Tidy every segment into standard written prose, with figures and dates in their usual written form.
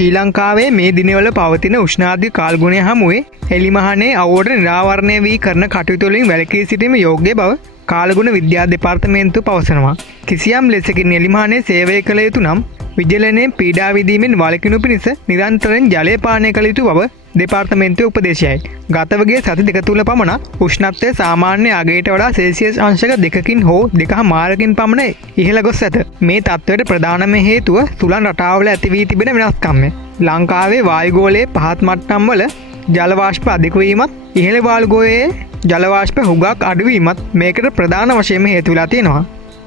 ශ්‍රී ලංකාවේ මේ දිනවල පවතින උෂ්ණාධික කාල්ගුණය හමුවේ එලිමහනේ අවුවට නිරාවරණය වී කරන කටයුතු වලින් වැළකී සිටීම යෝග්‍ය බව කාලගුණ විද්‍යා දෙපාර්තමේන්තුව පවසනවා. කිසියම් ලෙසකින් එලිමහනේ සේවය කළ යුතු නම් විජලනයේ පීඩා විඳීමෙන් වළකිනු පිණිස නිරන්තරයෙන් ජලය පානය කළ යුතු බව දෙපාර්තමේන්තුවේ උපදේශයයි. ගතවගේ සති දෙක තුල පමණ උෂ්ණත්වය සාමාන්‍ය අගයට වඩා සෙල්සියස් අංශක 2කින් හෝ 2.5කින් පමණ ඉහළ ගොස් ඇත. මේ තත්ත්වයට ප්‍රධානම හේතුව සුළං රටාවල ඇති වී තිබෙන වෙනස්කම්ය. ලංකාවේ වායුගෝලයේ පහත් මට්ටම් වල ජල වාෂ්ප අධික වීමත් ඉහළ වායුගෝලයේ ජල වාෂ්ප හුඟක් අඩු වීමත් මේකට ප්‍රධාන වශයෙන්ම හේතු වෙලා තියෙනවා.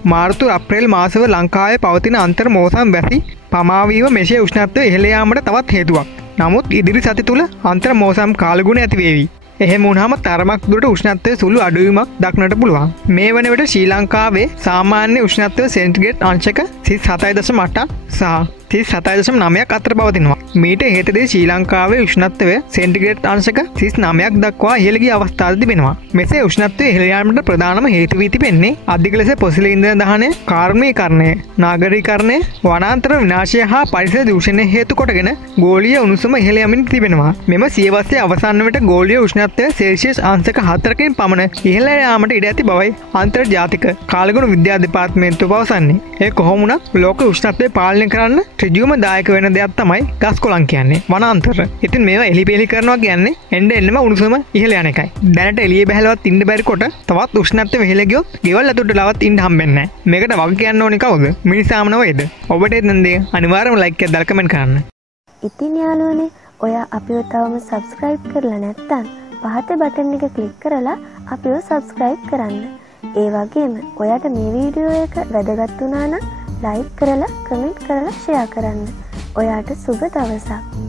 මාර්තු අප්‍රේල් මාසවල ලංකාවේ පවතින අන්තර් මෝසම් වැසි පමාවීම මෙසේ උෂ්ණත්වය ඉහළ යාමට තවත් හේතුවක්. නමුත් ඉදිරි සති තුල අන්තර් මෝසම් කාලගුණ ඇති වේවි. එහෙම වුණාම තරමක් දුරට උෂ්ණත්වයේ සුළු අඩුවීමක් දක්නට පුළුවන්. මේ වන විට ශ්‍රී ලංකාවේ සාමාන්‍ය උෂ්ණත්වය සෙන්ටිග්‍රේඩ් අංශක 37.8 සහ 37.9ක් අතර පවතිනවා. මීට හේතුදී ශ්‍රී ලංකාවේ උෂ්ණත්වය සෙන්ටිග්‍රේඩ් අංශක 39ක් දක්වා ඉහළ ගිය අවස්ථාද තිබෙනවා. මෙසේ උෂ්ණත්වය ඉහළ යාමට ප්‍රධානම හේතු වී තිබෙන්නේ අධික ලෙස පොසිල ඉන්ධන දහනය, කාර්මීකරණය, නාගරීකරණය, වනාන්තර විනාශය හා පරිසර දූෂණය හේතු කොටගෙන ගෝලීය උණුසුම ඉහළ යමින් තිබෙනවා. මෙම සියවසේ අවසන් විට ගෝලීය උෂ්ණත්වය සෙල්සියස් අංශක 4කින් පමණ ඉහළ යාමට ඉඩ ඇති බවයි අන්තර්ජාතික කාලගුණ විද්‍යා දෙපාර්තමේන්තුව පවසන්නේ. ඒ කොහොම වුණත් ලෝක උෂ්ණත්වය පාලනය කරන්න ත්‍රිජුවම දායක වෙන දෙයක් තමයි ගස් කොළන් කියන්නේ. වනාන්තර. ඉතින් මේවා එලිපෙලි කරනවා කියන්නේ එන්නෙම උණුසුම ඉහළ යන එකයි. දැනට එළියේ බහැලවත් ඉන්න බැරි කොට තවත් උෂ්ණත්වය ඉහළ ගියොත් ගෙවල් ඇතුළට ලවත් ඉන්න හම්බෙන්නේ නැහැ. මේකට වග කියන්න ඕනේ කවුද? මිනිසාම නෙවෙයිද? ඔබට එතනදී අනිවාර්යයෙන්ම ලයික් එකක් දාලා කමෙන්ට් කරන්න. ඉතින් යාළුවනේ ඔයා අපිව තවම සබ්ස්ක්‍රයිබ් කරලා නැත්නම් පහත බටන් එක ක්ලික් කරලා අපිව සබ්ස්ක්‍රයිබ් කරන්න. ඒ වගේම ඔයාට මේ වීඩියෝ එක වැදගත් වුණා නම් ලයික් කරලා කමෙන්ට් කරලා ෂෙයා කරන්න. ඔයාට සුබ දවසක්.